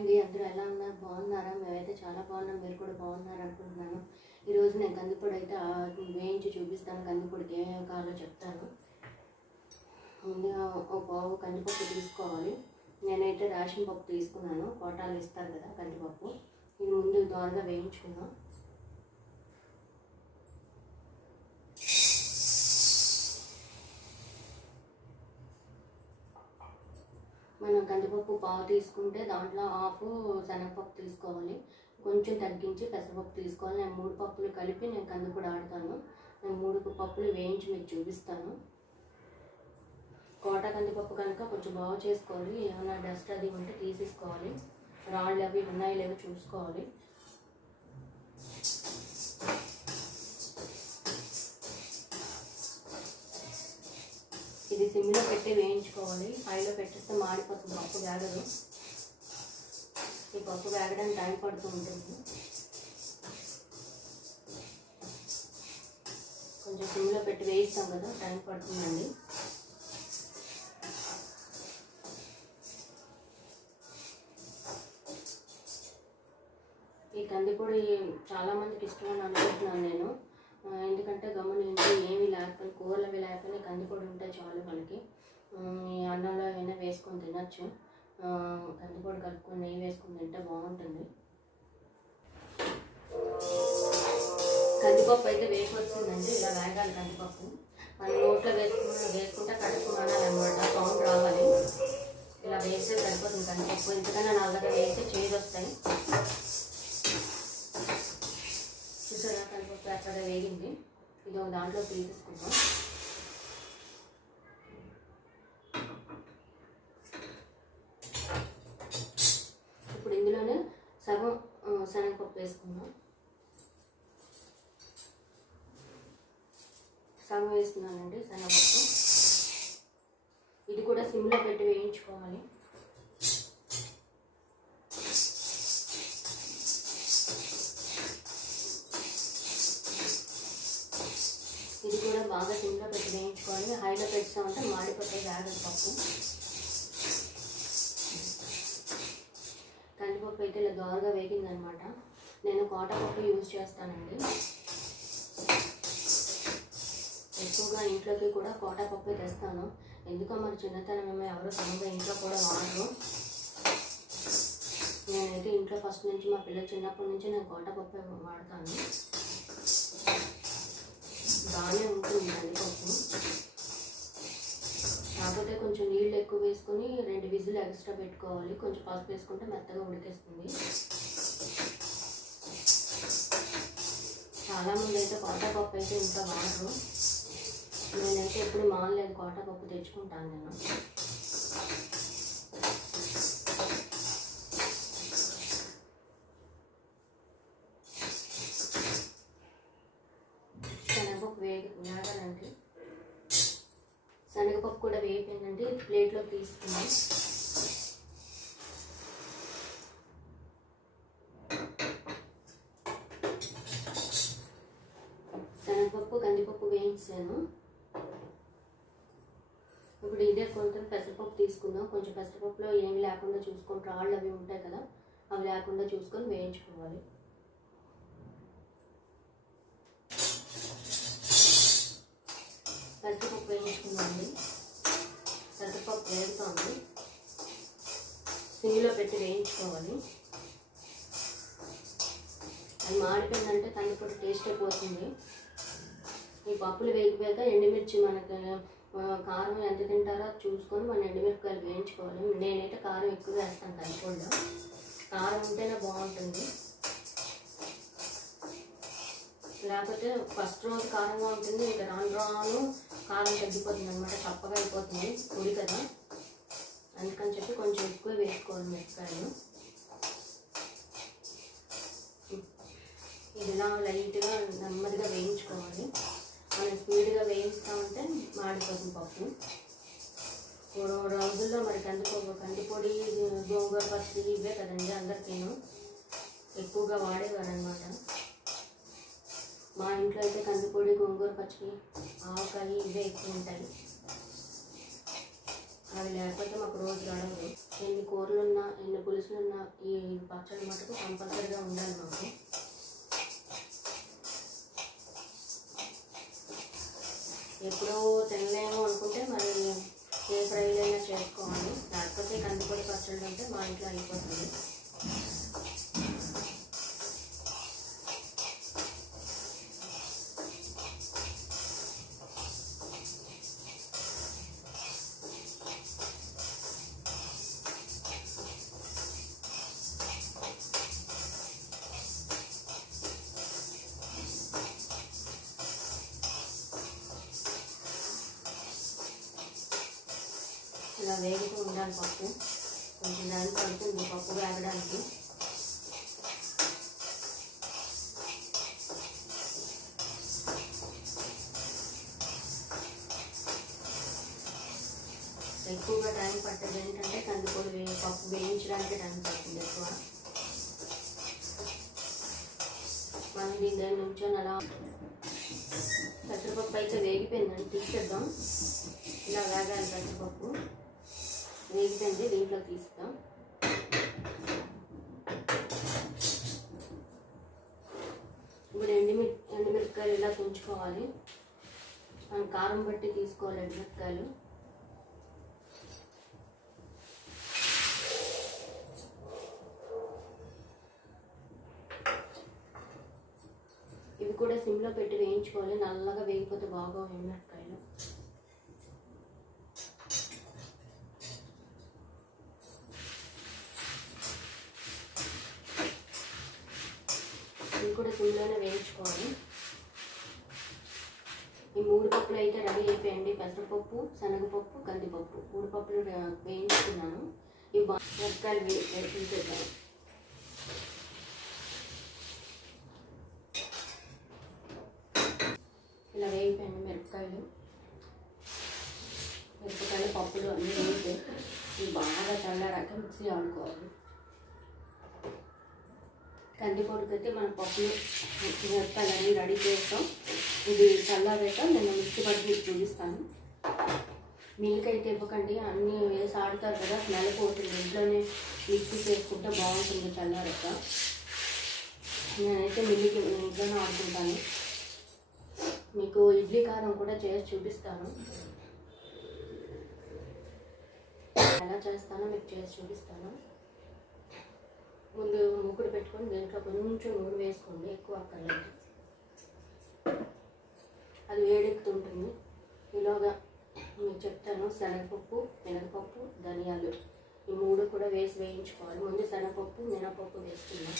అండి, అందరూ ఎలా ఉన్నారు? బాగున్నారా? మేమైతే చాలా బాగున్నాం. మీరు కూడా బాగున్నారు అనుకుంటున్నాను. ఈరోజు నేను కందిపొడి అయితే వేయించి చూపిస్తాను. కందిపొడికి ఏమేమి కావాలో చెప్తాను. ముందుగా ఒక పావు కందిపప్పు తీసుకోవాలి. నేనైతే రేషన్ పప్పు తీసుకున్నాను. కోటాలు ఇస్తారు కదా కందిపప్పు. ఇది ముందు దోరగా వేయించుకుందాం. మనం కందిపప్పు పావు తీసుకుంటే దాంట్లో హాఫ్ శనగపప్పు తీసుకోవాలి. కొంచెం తగ్గించి పెసరపప్పు తీసుకోవాలి. నేను 3 పప్పులు కలిపి నేను కందిపొడి ఆడతాను. నేను 3 పప్పులు వేయించి మీకు చూపిస్తాను. కోటా కందిపప్పు కనుక కొంచెం బాగు చేసుకోవాలి. ఏమైనా డస్ట్ అది ఉంటే తీసేసుకోవాలి. రాళ్ళు అవి ఉన్నాయో లేవో చూసుకోవాలి. ఇది సిమ్లో పెట్టి వేయించుకోవాలి. హైలో పెట్టేస్తే మాడిపోతుంది, పప్పు వేగదు. ఈ పప్పు వేగడానికి టైం పడుతూ ఉంటుంది. కొంచెం సిమ్లో పెట్టి వేయిస్తాం కదా, టైం పడుతుందండి. ఈ కందిపొడి చాలామందికి ఇష్టమని అనుకుంటున్నాను నేను. ఎందుకంటే గమనించి ఏమి లేకపోయినా, కూరలు అవి లేకపోయినా కందిపొడి ఉంటే చాలు మనకి. అన్నంలో అయినా వేసుకొని తినచ్చు. కందిపొడి కలుపుకొని నెయ్యి వేసుకొని తింటే బాగుంటుంది. కందిపప్పు అయితే వేసుకొచ్చిందండి. ఇలా వేగాలి కందిపప్పు. మనం నోట్లో వేసుకుంటే కడుక్కున్నానమాట, సౌండ్ రావాలి. ఇలా వేస్తే సరిపోతుంది కందిపప్పు. ఎందుకన్నా నల్లగా వేస్తే చేదు వస్తాయి. చూసారా, కందిపప్పు అక్కడ వేగింది. ఇది ఒక దాంట్లో తీసేసుకుందాం. ఇప్పుడు ఇందులోనే సగం శనగపప్పు వేసుకుందాం. సగం వేస్తున్నానండి శనగపప్పు. ఇది కూడా సిమ్లో పెట్టి వేయించుకోవాలి. ఇది కూడా బాగా సిమ్లో పెట్టి వేయించుకోవాలి. హైలో పెట్టామంటే మాడిపోతాయి, వేగదు పప్పు. కందిపప్పు అయితే ఇలా దోరగా వేగిందనమాట. నేను కోటా పప్పు యూజ్ చేస్తానండి. ఎక్కువగా ఇంట్లోకి కూడా కోటా పప్పు తెస్తాను. ఎందుకో మరి చిన్నతనం ఏమో ఎవరు సొంతంగా ఇంట్లో కూడా వాడరు. నేనైతే ఇంట్లో ఫస్ట్ నుంచి మా పిల్లలు చిన్నప్పటి నుంచి నేను కోటా పప్పు వాడతాను. బాగానే ఉంటుంది కందిపప్పు. కాకపోతే కొంచెం నీళ్ళు ఎక్కువ వేసుకొని 2 విజిల్ ఎక్స్ట్రా పెట్టుకోవాలి. కొంచెం పసుపు వేసుకుంటే మెత్తగా ఉడికేస్తుంది. చాలామంది అయితే కోటా పప్పు అయితే ఇంకా వాడరు. నేనైతే ఎప్పుడు మానలేదు, కోటా పప్పు తెచ్చుకుంటాను నేను. శనగపప్పు వేగాలండి. శనగపప్పు కూడా వేగిపోయిందండి. ప్లేట్లో తీసుకున్నాం. శనగపప్పు కందిపప్పు వేయించాను. ఇప్పుడు ఇదే కొంచెం పెసరపప్పు తీసుకుందాం. కొంచెం పెసరపప్పులో ఏమి లేకుండా చూసుకొని, రాళ్ళు అవి ఉంటాయి కదా, అవి లేకుండా చూసుకొని వేయించుకోవాలి. పెసరపప్పు వేయించుకుందామండి. పెసరపప్పు వేగుతుంది. సిమ్లో పెట్టి వేయించుకోవాలి. అది మాడిపోయిందంటే కందిపొడి టేస్ట్ అయిపోతుంది. ఈ పప్పులు వేగిపోయాక ఎండుమిర్చి, మనకి కారం ఎంత తింటారో చూసుకొని మనం ఎండుమిరపకాయలు వేయించుకోవాలి. నేనైతే కారం ఎక్కువ వేస్తాను కందిపొడిలో. కారం ఉంటేనే బాగుంటుంది. లేకపోతే ఫస్ట్ రోజు కారంగా ఉంటుంది, ఇక రాను రాను కారం తగ్గిపోతుంది అనమాట, చప్పగా అయిపోతుంది పొడి కదా. అందుకని చెప్పి కొంచెం ఎక్కువ వేసుకోవాలి మిరపకాయలు. ఇలా లైట్గా నెమ్మదిగా వేయించుకోవాలి. మనం స్పీడ్గా వేయిస్తామంటే మాడిపోతుంది పప్పు. రోజుల్లో మరి కందిపొడి, గోంగూర పచ్చడి ఇవే కదండి అందరికీను ఎక్కువగా వాడేవారు అనమాట. మా ఇంట్లో అయితే కందిపొడి, గోంగూర పచ్చడి, ఆవకాయ ఇవే ఎక్కువ ఉంటాయి. అవి లేకపోతే మాకు రోజు గడవదు. ఎన్ని కూరలున్నా, ఎన్ని పులుసు పులుసులున్న ఈ పచ్చడి మటుకు కంపల్సరీగా ఉండాలి మాకు. ఎప్పుడో తినలేము అనుకుంటే మరి ఏ ఫ్రైలైనా చేసుకోవాలి. లేకపోతే కందిపొడి పచ్చడి అంటే మా ఇంట్లో అయిపోతుంది. ఇలా వేగుతూ ఉండాలి పప్పు. కొంచెం దాని పడుతుంది పప్పు వేగడానికి. ఎక్కువగా టైం పట్టేది ఏంటంటే కందిపొడి పప్పు వేయించడానికి టైం పడుతుంది ఎక్కువ. మనం దీని నుంచి అలా పెసరపప్పు అయితే వేగిపోయిందని తీసేద్దాం. ఇలా వేగాలి పెసరపప్పు. వేగిపోయింది, దీంట్లో తీస్తాం. ఇప్పుడు ఎండుమిరపకాయలు ఇలా తుంచుకోవాలి. మనం కారం బట్టి తీసుకోవాలి ఎండుమిరపకాయలు. ఇవి కూడా సిమ్లో పెట్టి వేయించుకోవాలి. నల్లగా వేగిపోతే బాగా ఎండుమిరపకాయలు. ఇవి కూడా సిమ్లోనే వేయించుకోవాలి. ఈ 3 పప్పులు అయితే రెడీ అయిపోయండి. పెసరపప్పు, శనగపప్పు, కందిపప్పు 3 పప్పులు వేయించుకున్నాను. ఇవి మిరపకాయలు తీసేద్దాం. ఇలా వేగిపోయింది మిరపకాయలు పప్పులు అన్నీ వేగితే ఇవి బాగా చల్లారాక మిక్సీ ఆడుకోవాలి. కందిపొడికి అయితే మన పప్పులు మిరపకాయలు అన్నీ రెడీ చేస్తాం. ఇది చల్లారాక నేను మిక్సీ పట్టి చూపిస్తాను. మిల్క్ అయితే ఇవ్వకండి, అన్నీ వేసి ఆడుతారు కదా, స్మెల్ పోతుంది. ఇంట్లోనే మిక్సీ చేసుకుంటే బాగుంటుంది చల్లారాక. నేనైతే మిల్లుకి ఇంట్లోనే ఆడుకుంటాను. మీకు ఇడ్లీ కారం కూడా చేసి చూపిస్తాను. ఎలా చేస్తానో మీకు చేసి చూపిస్తాను. ముందు మూకుడు పెట్టుకొని దీంట్లో కొంచెం నూనె వేసుకోండి, ఎక్కువ అక్కర్లేదు. అది వేడెక్కుతుంటుంది. ఈలోగా మీకు చెప్తాను. శనగపప్పు, మినపప్పు, ధనియాలు ఈ 3 కూడా వేసి వేయించుకోవాలి. ముందు శనగపప్పు, మినపప్పు వేసుకుందాం.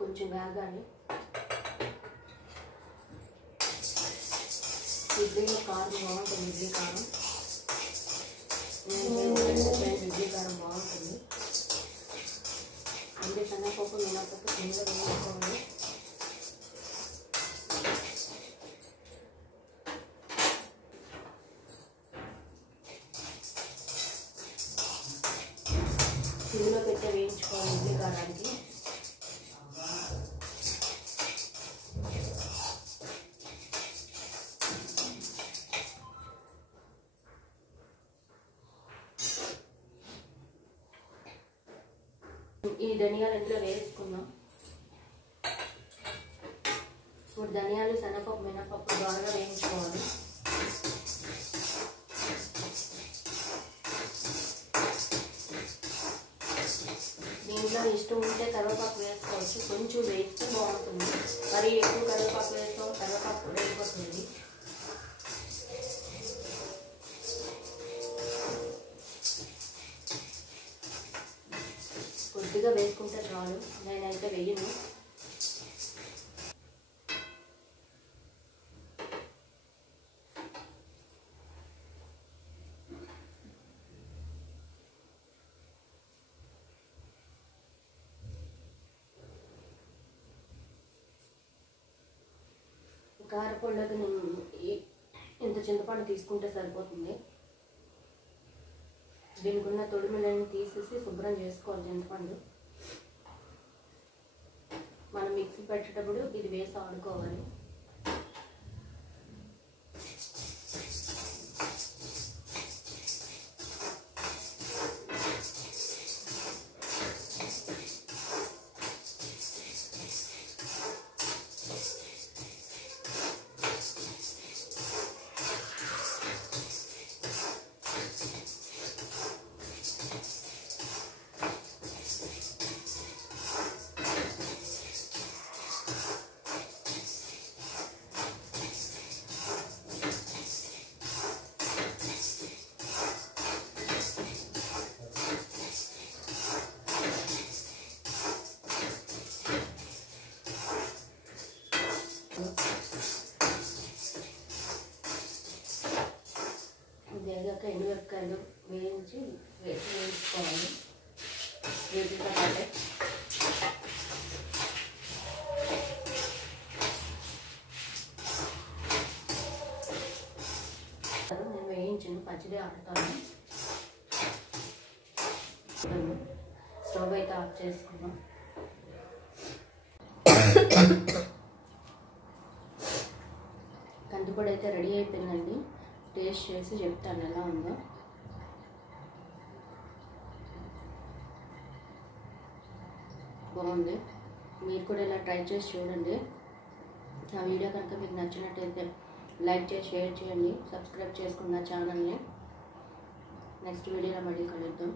కొంచెం వేగాలి. ఇడ్లీలో కారం బాగుంటుంది. ఇడ్లీ కారం ఇడ్లీ కారం బాగుంటుంది. అంటే శనగపప్పు, మినపప్పు కింద వేసుకోండి. సిమ్లో పెట్టి వేయించుకోవాలి ఇడ్లీ కారానికి. ఈ ధనియాలు ఇందులో వేసుకుందాం. ఇప్పుడు ధనియాలు, శనగపప్పు, మినపప్పు బాగా వేయించుకోవాలి. దీంట్లో ఇష్టం ఉంటే కరివేపాకు వేసుకోవచ్చు. కొంచెం వేస్తే బాగుంటుంది. మరి ఎక్కువ కరివేపాకు వేస్తాం, కరివేపాకు వేయకపోతుంది. కొద్దిగా వేసుకుంటే చాలు. నేనైతే వేయను. కారపొడిలోకి నేను ఇంత చింతపండు తీసుకుంటే సరిపోతుంది. దీనికి ఉన్న తొడిమలని తీసేసి శుభ్రం చేసుకోవాలి చింతపండు. మనం మిక్సీ పెట్టేటప్పుడు ఇది వేసి ఆడుకోవాలి. వేగాక ఎండుమిరపకాయలు వేయించుకోవాలి. వీటితో పాటే నేను వేయించిన పచ్చిదే ఆడుతాను. స్టవ్ అయితే ఆఫ్ చేసుకున్నాం. కందిపొడి అయితే రెడీ అయిపోయిందండి. టేస్ట్ చేసి చెప్తాను ఎలా ఉందో. బాగుంది. మీరు కూడా ఇలా ట్రై చేసి చూడండి. ఆ వీడియో కనుక మీకు నచ్చినట్టయితే లైక్ చేసి షేర్ చేయండి. సబ్స్క్రైబ్ చేసుకున్న ఛానల్ని. నెక్స్ట్ వీడియోలో మళ్ళీ కలుద్దాం.